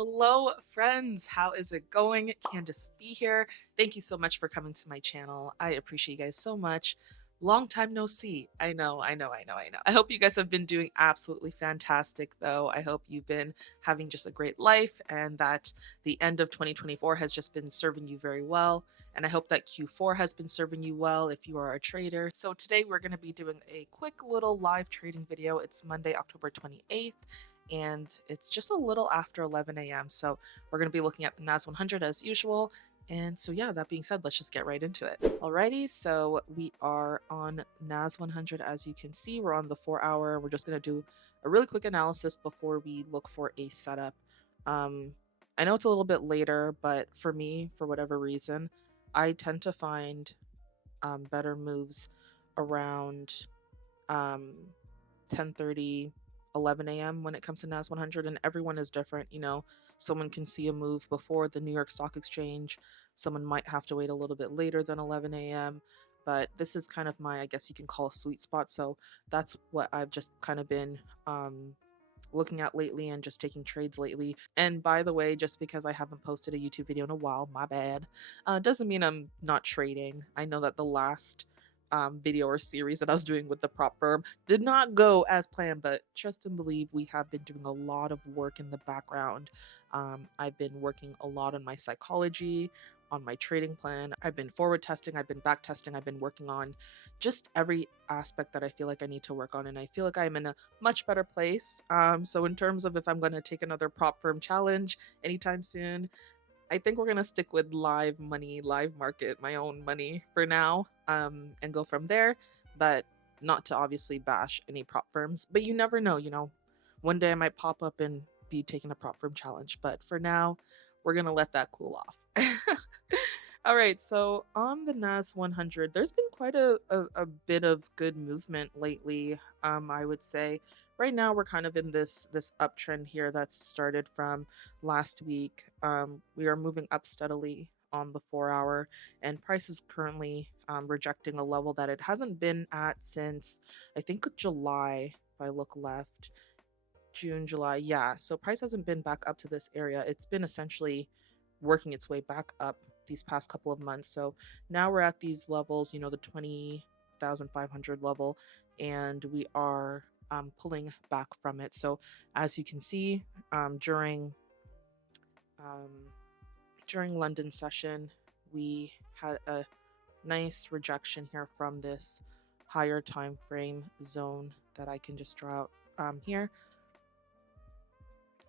Hello, friends. How is it going? Candace B here. Thank you so much for coming to my channel. I appreciate you guys so much. Long time no see. I know. I hope you guys have been doing absolutely fantastic, though. I hope you've been having just a great life and that the end of 2024 has just been serving you very well. And I hope that Q4 has been serving you well if you are a trader. So today we're going to be doing a quick little live trading video. It's Monday, October 28th, and it's just a little after 11 a.m. So we're going to be looking at the NAS 100 as usual. And so, yeah, that being said, let's just get right into it. Alrighty, so we are on NAS 100. As you can see, we're on the 4 hour. We're just going to do a really quick analysis before we look for a setup. I know it's a little bit later, but for me, for whatever reason, I tend to find better moves around 10:30, 11 a.m. when it comes to NAS 100, and everyone is different. Someone can see a move before the New York Stock Exchange, someone might have to wait a little bit later than 11 a.m. But this is kind of my, I guess you can call, a sweet spot. So that's what I've just kind of been looking at lately and just taking trades lately. And by the way, just because I haven't posted a YouTube video in a while, my bad, doesn't mean I'm not trading. I know that the last video or series that I was doing with the prop firm did not go as planned, but trust and believe we have been doing a lot of work in the background. I've been working a lot on my psychology, on my trading plan. I've been forward testing, I've been back testing, I've been working on just every aspect that I feel like I need to work on, and I feel like I'm in a much better place. So in terms of if I'm going to take another prop firm challenge anytime soon, I think we're gonna stick with live money, live market, my own money for now, and go from there. But not to obviously bash any prop firms. But you never know, one day I might pop up and be taking a prop firm challenge. But for now, we're gonna let that cool off. All right, so on the NAS 100, there's been quite a bit of good movement lately. I would say right now we're kind of in this uptrend here that's started from last week. We are moving up steadily on the 4 hour, and price is currently rejecting a level that it hasn't been at since, I think, July. If I look left, June, July, yeah. So price hasn't been back up to this area. It's been essentially working its way back up these past couple of months. So now we're at these levels, the 20,500 level, and we are pulling back from it. So as you can see, um, during London session, we had a nice rejection here from this higher time frame zone that I can just draw out here.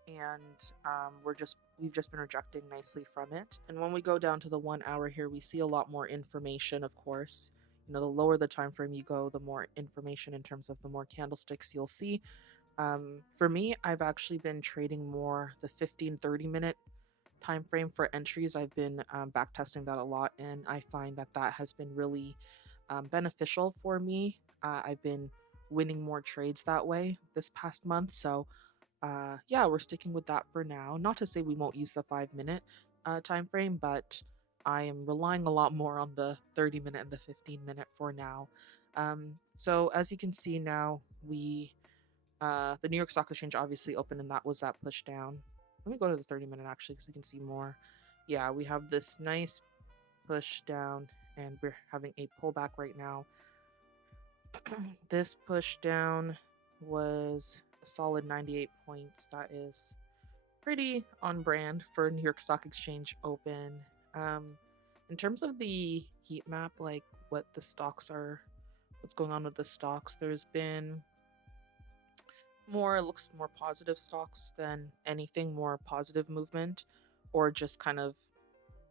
And we've just been rejecting nicely from it. And when we go down to the 1 hour here, we see a lot more information. Of course, the lower the time frame you go, the more information in terms of the more candlesticks you'll see. For me, I've actually been trading more the 15-30 minute time frame for entries. I've been back testing that a lot, and I find that that has been really beneficial for me. I've been winning more trades that way this past month. So yeah, we're sticking with that for now. Not to say we won't use the 5 minute time frame, but I am relying a lot more on the 30 minute and the 15 minute for now. So as you can see now, the New York Stock Exchange obviously opened, and that was that push down. Let me go to the 30 minute actually, because we can see more. Yeah, we have this nice push down, and we're having a pullback right now. This push down was a solid 98 points. That is pretty on brand for New York Stock Exchange open. In terms of the heat map, like what's going on with the stocks, there's been it looks more positive stocks than anything, more positive movement, or just kind of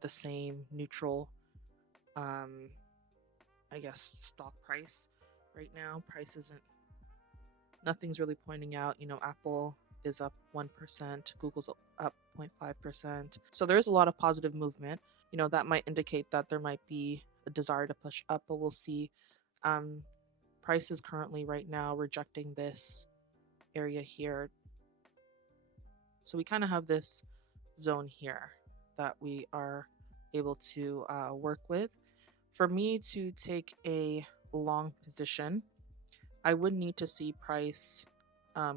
the same neutral, I guess, stock price right now. Nothing's really pointing out. Apple is up 1%, Google's up 0.5%. So there's a lot of positive movement. That might indicate that there might be a desire to push up, but we'll see. Price is currently right now rejecting this area here. So we kind of have this zone here that we are able to work with. For me to take a long position, I would need to see price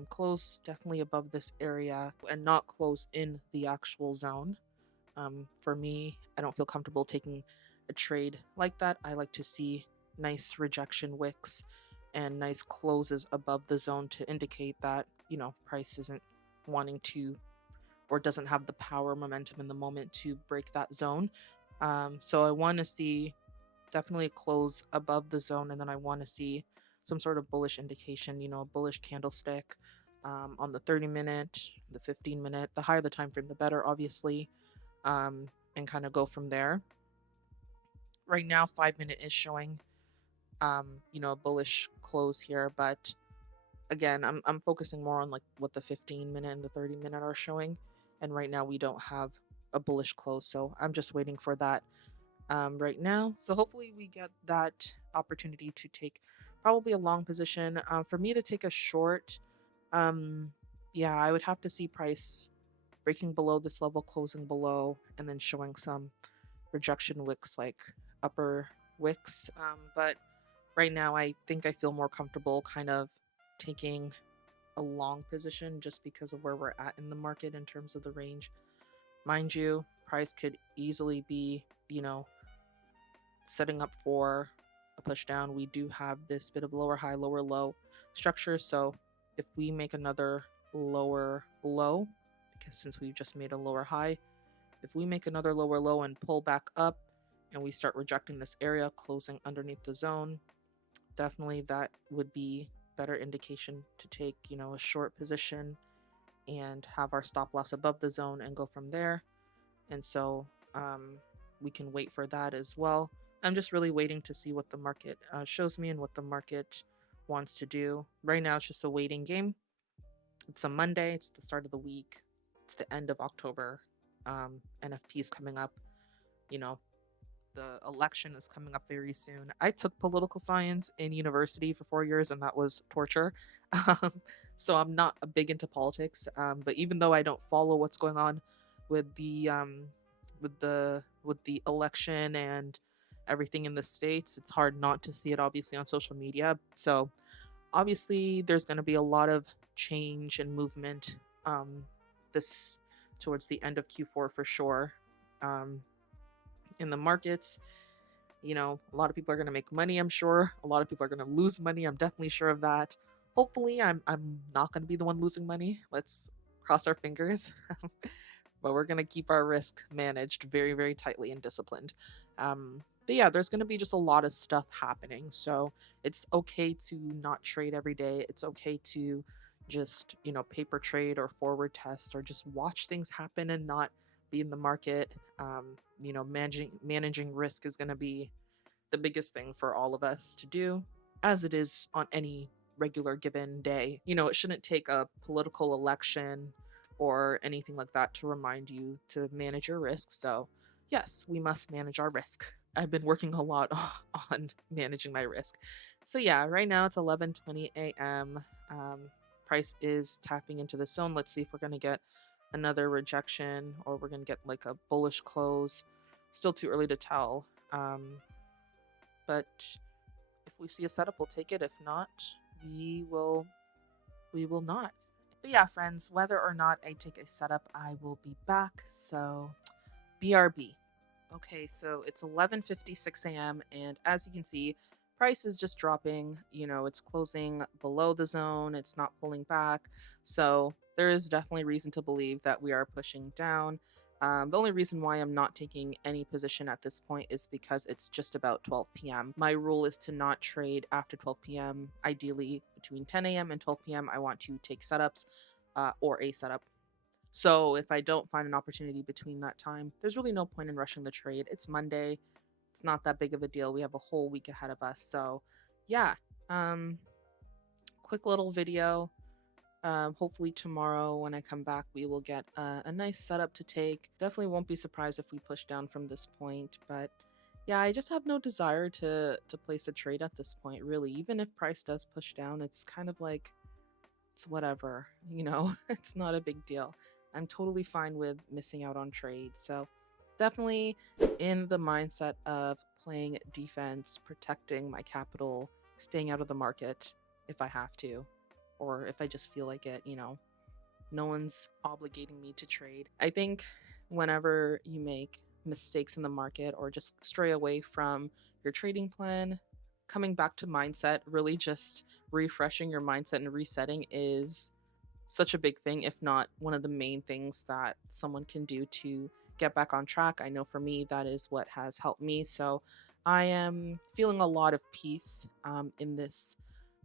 Close definitely above this area and not close in the actual zone. For me, I don't feel comfortable taking a trade like that. I like to see nice rejection wicks and nice closes above the zone to indicate that, price isn't wanting to or doesn't have the power momentum in the moment to break that zone. So I want to see definitely close above the zone, and then I want to see some sort of bullish indication, a bullish candlestick on the 30-minute, the 15-minute. The higher the time frame, the better, obviously, and kind of go from there. Right now, 5-minute is showing, a bullish close here, but again, I'm focusing more on like what the 15-minute and the 30-minute are showing, and right now we don't have a bullish close, so I'm just waiting for that right now. So hopefully we get that opportunity to take probably a long position. For me to take a short, yeah, I would have to see price breaking below this level, closing below, and then showing some rejection wicks like upper wicks. But right now I think I feel more comfortable kind of taking a long position just because of where we're at in the market in terms of the range. Mind you, price could easily be, setting up for a push down. We do have this bit of lower high, lower low structure. So if we make another lower low, because since we've just made a lower high, if we make another lower low and pull back up and we start rejecting this area, closing underneath the zone, definitely that would be better indication to take, a short position and have our stop loss above the zone and go from there. And so we can wait for that as well. I'm just really waiting to see what the market shows me and what the market wants to do. Right now, it's just a waiting game. It's a Monday. It's the start of the week. It's the end of October. NFP is coming up. The election is coming up very soon. I took political science in university for 4 years, and that was torture. So I'm not big into politics. But even though I don't follow what's going on with the election and everything in the States, it's hard not to see it obviously on social media. So obviously there's going to be a lot of change and movement this towards the end of Q4 for sure. In the markets, a lot of people are going to make money, I'm sure. A lot of people are going to lose money. I'm definitely sure of that. Hopefully I'm not going to be the one losing money. Let's cross our fingers. But we're going to keep our risk managed very, very tightly and disciplined. But yeah, there's going to be just a lot of stuff happening. So it's okay to not trade every day. It's okay to just, paper trade or forward test or just watch things happen and not be in the market. Managing risk is going to be the biggest thing for all of us to do, as it is on any regular given day. It shouldn't take a political election or anything like that to remind you to manage your risk. So yes, we must manage our risk. I've been working a lot on managing my risk. So yeah, right now it's 11:20 a.m. Price is tapping into the zone. Let's see if we're going to get another rejection or we're going to get like a bullish close. Still too early to tell. But if we see a setup, we'll take it. If not, we will not. But yeah, friends, whether or not I take a setup, I will be back. So BRB. Okay, so it's 11:56 a.m. and as you can see, price is just dropping. It's closing below the zone. It's not pulling back. So there is definitely reason to believe that we are pushing down. The only reason why I'm not taking any position at this point is because it's just about 12 p.m. My rule is to not trade after 12 p.m. Ideally, between 10 a.m. and 12 p.m., I want to take setups or a setup. So if I don't find an opportunity between that time, there's really no point in rushing the trade. It's Monday. It's not that big of a deal. We have a whole week ahead of us. So yeah, quick little video. Hopefully tomorrow when I come back, we will get a nice setup to take. Definitely won't be surprised if we push down from this point, but yeah, I just have no desire to place a trade at this point, really. Even if price does push down, it's kind of like, it's whatever, it's not a big deal. I'm totally fine with missing out on trades. So definitely in the mindset of playing defense, protecting my capital, staying out of the market if I have to, or if I just feel like it, no one's obligating me to trade. I think whenever you make mistakes in the market or just stray away from your trading plan, coming back to mindset, really just refreshing your mindset and resetting is such a big thing, if not one of the main things that someone can do to get back on track. I know for me, that is what has helped me. So I am feeling a lot of peace in this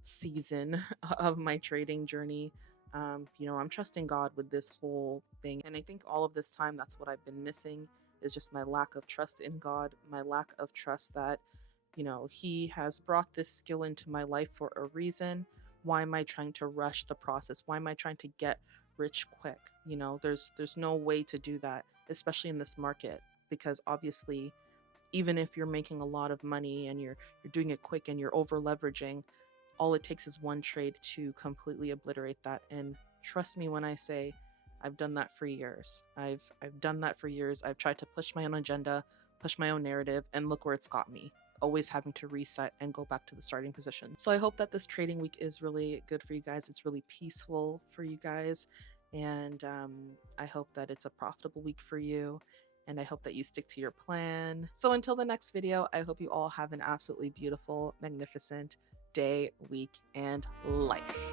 season of my trading journey. I'm trusting God with this whole thing. And I think all of this time, that's what I've been missing is just my lack of trust in God, my lack of trust that, He has brought this skill into my life for a reason. Why am I trying to rush the process? Why am I trying to get rich quick? There's no way to do that, especially in this market, because obviously, even if you're making a lot of money and you're doing it quick and you're over leveraging, all it takes is one trade to completely obliterate that. And trust me when I say I've done that for years. I've done that for years. I've tried to push my own agenda, push my own narrative, and look where it's got me. Always having to reset and go back to the starting position. So I hope that this trading week is really good for you guys. It's really peaceful for you guys. And I hope that it's a profitable week for you. And I hope that you stick to your plan. So until the next video, I hope you all have an absolutely beautiful, magnificent day, week, and life.